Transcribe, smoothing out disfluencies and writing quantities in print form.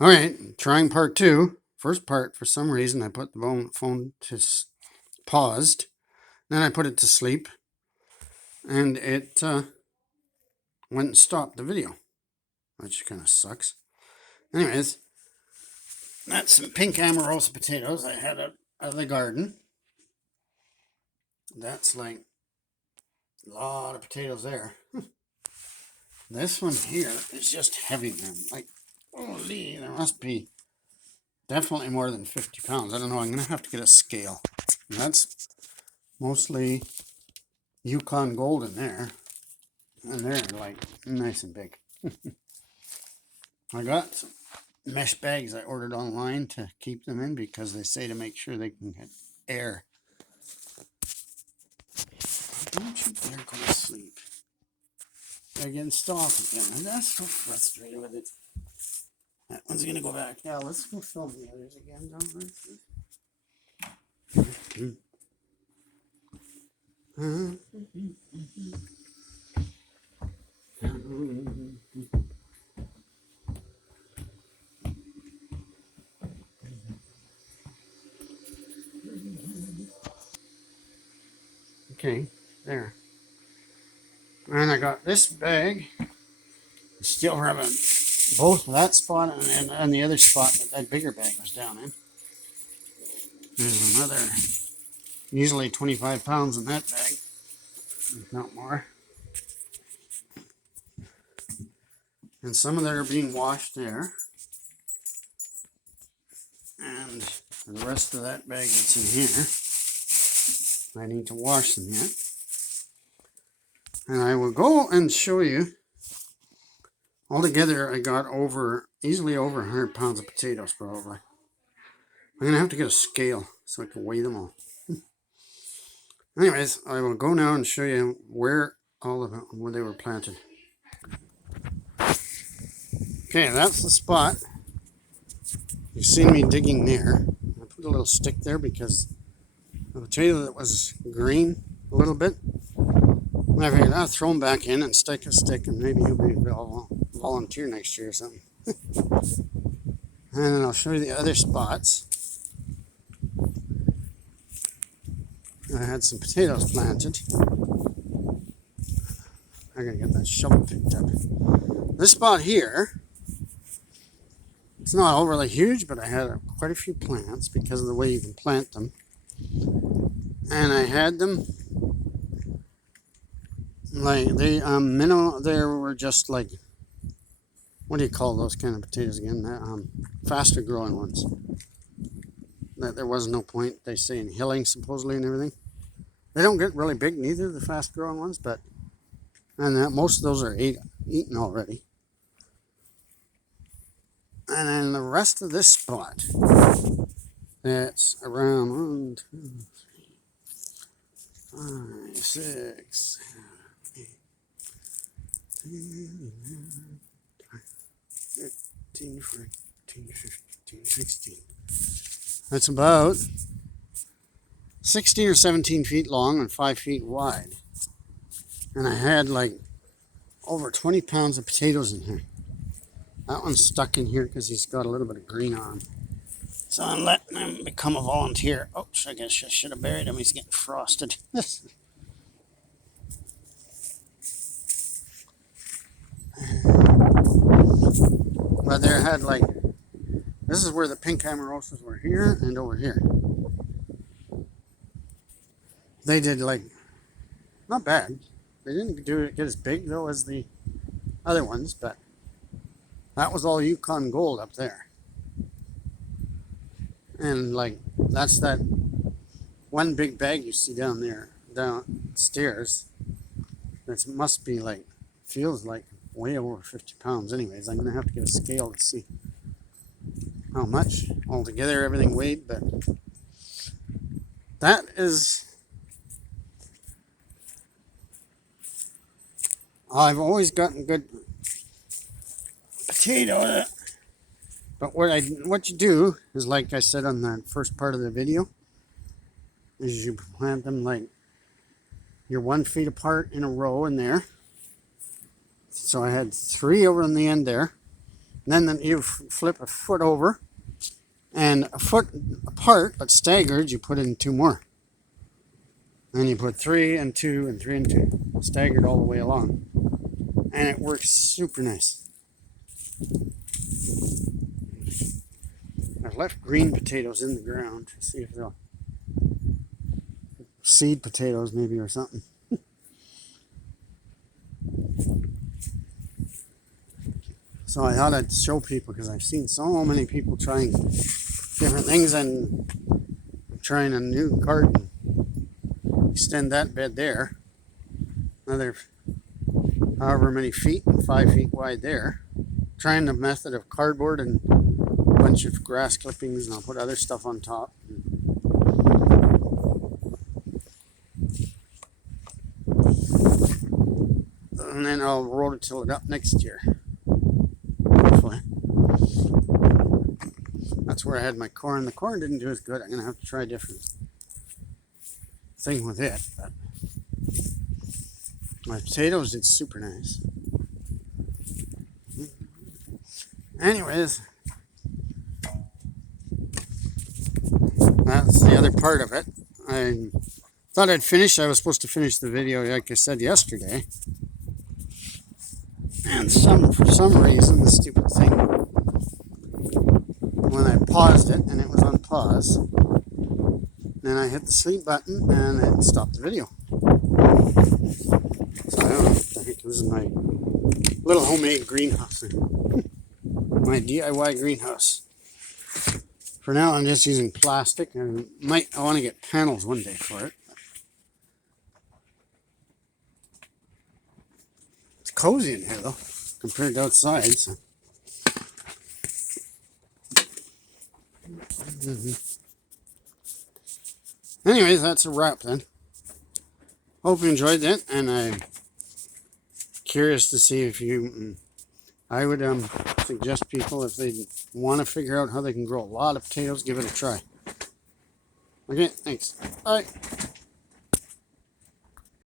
All right, trying part two. First part, for some reason, I put the phone to paused. Then I put it to sleep, and it went and stopped the video, which kind of sucks. Anyways, that's some pink Amarosa potatoes I had out of the garden. That's like a lot of potatoes there. This one here is just heavy, man. Like, holy, there must be definitely more than 50 pounds. I don't know. I'm going to have to get a scale. And that's mostly Yukon Gold in there. And they're like nice and big. I got some mesh bags I ordered online to keep them in because they say to make sure they can get air. Don't you dare go to sleep. They're getting stalled again. And that's so frustrated with it. That one's gonna go back. Yeah, let's go film the others again, don't we? Okay, there. And I got this bag. Still having both that spot and the other spot that bigger bag was down in. There's another easily 25 pounds in that bag, if not more. And some of them are being washed there. And the rest of that bag that's in here, I need to wash them yet. And I will go and show you. Altogether, I got easily over 100 pounds of potatoes, probably. I'm going to have to get a scale so I can weigh them all. Anyways, I will go now and show you where all of them, where they were planted. Okay, that's the spot. You've seen me digging there. I put a little stick there because the potato that was green a little bit, I figured I'll throw him back in and stick a stick, and maybe he'll be a volunteer next year or something. And then I'll show you the other spots. I had some potatoes planted. I gotta get that shovel picked up. This spot here, it's not overly huge, but I had quite a few plants because of the way you can plant them. And I had them like they there were just like, what do you call those kind of potatoes again? Faster growing ones. That there was no point, they say, in hilling supposedly and everything. They don't get really big neither, the fast growing ones, but most of those are eaten already. And then the rest of this spot, that's around 1, 2, 3, 5, 6, 13, 14, 15, 16. That's about 16 or 17 feet long and 5 feet wide. And I had like over 20 pounds of potatoes in here. That one's stuck in here because he's got a little bit of green on him. So I'm letting him become a volunteer. Oh, I guess I should have buried him. He's getting frosted. But there had like, this is where the pink Amarosas were, here and over here. They did like, not bad. They didn't get as big though as the other ones, but that was all Yukon Gold up there. And like, that's that one big bag you see down there, downstairs. That must be like, feels like way over 50 pounds. Anyways, I'm going to have to get a scale to see how much altogether everything weighed, but that is, I've always gotten good potato. But what you do is, like I said on the first part of the video, is you plant them like you're 1 feet apart in a row in there. So I had 3 over on the end there, Then you flip a foot over, and a foot apart but staggered, you put in 2 more. Then you put 3 and 2 and 3 and 2, staggered all the way along. And it works super nice. I've left green potatoes in the ground to see if they'll seed potatoes maybe or something. So I thought I'd show people because I've seen so many people trying different things, and trying a new garden. Extend that bed there another however many feet, and 5 feet wide there. Trying the method of cardboard and a bunch of grass clippings, and I'll put other stuff on top. And then I'll rototill it up next year. Hopefully. That's where I had my corn. The corn didn't do as good. I'm going to have to try a different thing with it. But my potatoes did super nice. Anyways, that's the other part of it. I thought I'd finish. I was supposed to finish the video, like I said yesterday. And for some reason, the stupid thing, when I paused it and it was on pause, then I hit the sleep button and it stopped the video. So I don't know what the heck, this is my little homemade greenhouse. My DIY greenhouse. For now, I'm just using plastic. I want to get panels one day for it. It's cozy in here though, compared to outside. So. Anyways, that's a wrap then. Hope you enjoyed it, and I'm curious to see if you. I would suggest people, if they want to figure out how they can grow a lot of potatoes, give it a try. Okay, thanks. Bye.